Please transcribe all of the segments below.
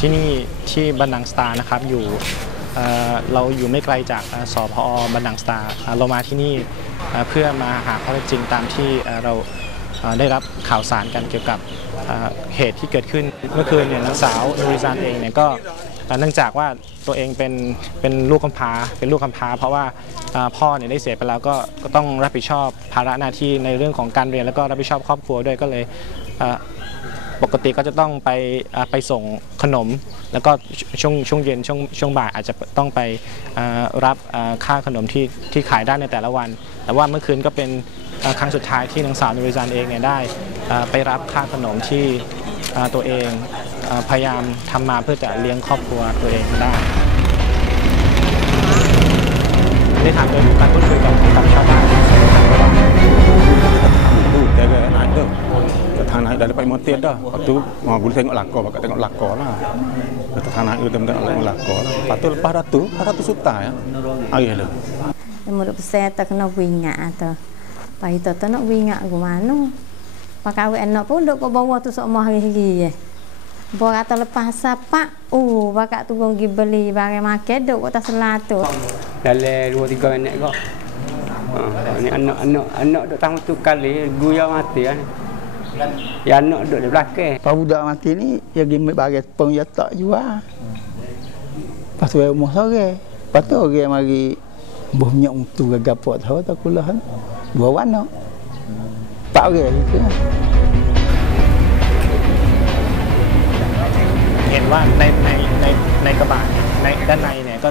ที่นี่ที่บันดังสตาร์นะครับอยู่เราอยู่ไม่ไกลจากสพอบันดังสตาร์เรามาที่นี่เพื่อมาหาข้อเท็จจริงตามที่เราได้รับข่าวสารกันเกี่ยวกับเหตุที่เกิดขึ้นเมื่อคืนเนี่ยนางสาวนูริซานเองเนี่ยก็เอ่นื่องจากว่าตัวเองเป็นเป็นลูกกำพร้าเป็นลูกกำพร้า เพราะว่าพ่อเนี่ยได้เสียไปแล้วก็ก็ต้องรับผิดชอบภาระหน้าที่ในเรื่องของการเรียนแล้วก็รับผิดชอบครอบครัวด้วยก็เลย ปกติก็จะต้องไปไปส่งขนม แล้วก็ช่วงช่วงเย็นช่วงช่วงบ่ายอาจจะต้องไปรับค่าขนมที่ที่ขายได้ในแต่ละวัน แต่ว่าเมื่อคืนก็เป็นครั้งสุดท้ายที่นางสาวนริจานเองเนี่ยได้ไปรับค่าขนมที่ตัวเองอพยายามทำมาเพื่อจะเลี้ยงครอบครัวตัวเองได้ได้ถามโดยการพูดคุยกับกับชาวบ้าน dah lepas motif dah. Lepas tu, oh, boleh tengok lakor, bakal tengok lakor lah. Datuk Hanak itu tengok tengok lakor lah. Lepas tu, lepas Ratu, lepas Ratu Suta ya. Hari ah, lah. Mulut besar, tak kena wingat ah, tu. Lepas itu, tak nak wingat ke mana. Pak kawin anak pun duduk ke bawah tu semua hari-hari ya. Bawa kata lepas sapak, oh, uh, bakal tu pergi beli barang makan, duduk ke selat tu. Dalam dua, tiga minit kok. Ha, anak anak anak dok tahu tu kali guya mati kan. Ya. anak duk di belakang. Pak budak mati ni ya gimik bagi peng ya tak jual. Lepas tu dia umur sore. Lepas tu orang mari buh minyak mutu ke gapo tahu tak kulah kan. Dua warna. Pak orang itu. เห็นว่าในในในในกระบะเนี่ยในด้านในเนี่ยก็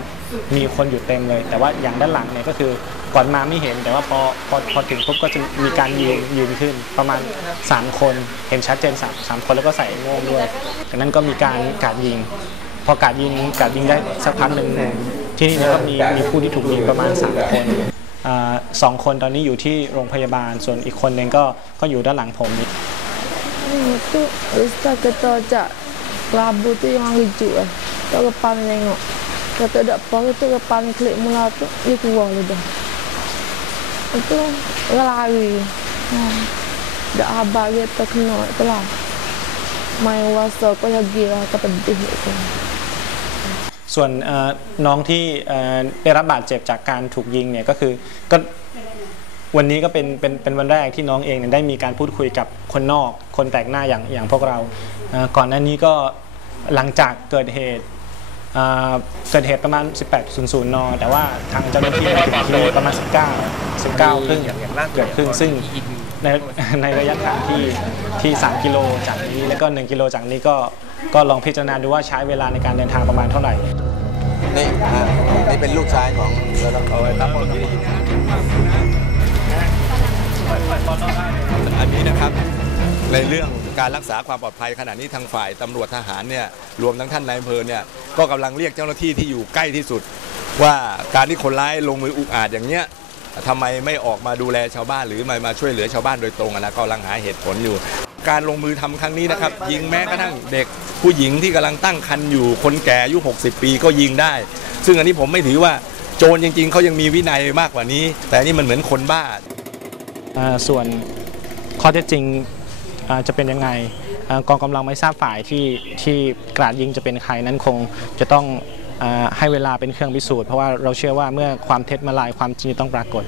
มีคนอยู่เต็มเลย แต่ว่าอย่างด้านหลังเนี่ยก็คือ ก่อนมาไม่เห็น แต่ว่าพอพอพอถึงปุ๊บก็จะมีการยืนยืนขึ้น ประมาณ 3 คนเห็นชัดเจนสามสามคนแล้วก็ใส่โม่งด้วยจากนั้นก็มีการกาดยิง พอกาดยิงกาดยิงได้สักพักหนึ่งที่นี่นก็มีมีผู้ที่ถูกยิงประมาณ 3 คนอสองคนตอนนี้อยู่ที่โรงพยาบาลส่วนอีกคนหนึ่งก็ก็อยู่ด้านหลังผม Itu Ustaz kata ajak Kelabu tu yang rujuk eh. Tak depan tengok. Kata tak apa tu depan klik mula tu dia keluar dah. Itu dia lari. Hmm. Dak habar dia terkena tu lah. Main wasa kau lagi lah kata pedih tu. ส่วนน้องที่ได้รับบาดเจ็บจากการถูกยิงเนี่ยก็คือก็วันนี้ก็เป็นเป็นเป็นวันแรกที่น้องเองเนี่ยได้มีการพูดคุยกับคนนอก คนแปลกหน้าอย่างอย่างพวกเรา ก่อนหน้านี้ก็หลังจากเกิดเหตุ อ่อเกิดเหตุประมาณ 18.00 น แต่ว่าทางเจ้าหน้าที่มาถึงที่นี่ประมาณ 19 19 ครึ่งเกิดขึ้นซึ่งในในระยะทางที่ที่ 3 กิโลจากนี้แล้วก็ 1 กิโลจากนี้ก็ก็ลองพิจารณาดูว่าใช้เวลาในการเดินทางประมาณเท่าไหร่ นี่ฮะนี่เป็นลูกชายของเอาไว้ครับที่ได้ยินอันนี้นะครับ ในเรื่องการรักษาความปลอดภัยขณะนี้ทางฝ่ายตำรวจทหารเนี่ยรวมทั้งท่านนายอำเภอเนี่ยก็กำลังเรียกเจ้าหน้าที่ที่อยู่ใกล้ที่สุด ว่าการที่คนร้ายลงมืออุกอาจอย่างเนี้ยทำไมไม่ออกมาดูแลชาวบ้านหรือมามาช่วยเหลือชาวบ้านโดยตรงอะนะก็กำลังหาเหตุผลอยู่ การลงมือทำครั้งนี้นะครับ ยิงแม้กระทั่งเด็กผู้หญิงที่กำลังตั้งครรภ์อยู่คนแก่อายุ 60 ปีก็ยิงได้ ซึ่งอันนี้ผมไม่ถือว่าโจรจริง ๆเขายังมีวินัยมากกว่านี้ แต่อันนี่มันเหมือนคนบ้า อ่าส่วนข้อเท็จจริง จะเป็นยังไงกองกำลังไม่ทราบฝ่ายที่ที่กราดยิงจะเป็นใครนั้นคงจะต้องให้เวลาเป็นเครื่องพิสูจน์เพราะว่าเราเชื่อว่าเมื่อความเท็จมาลายความจริงต้องปรากฏ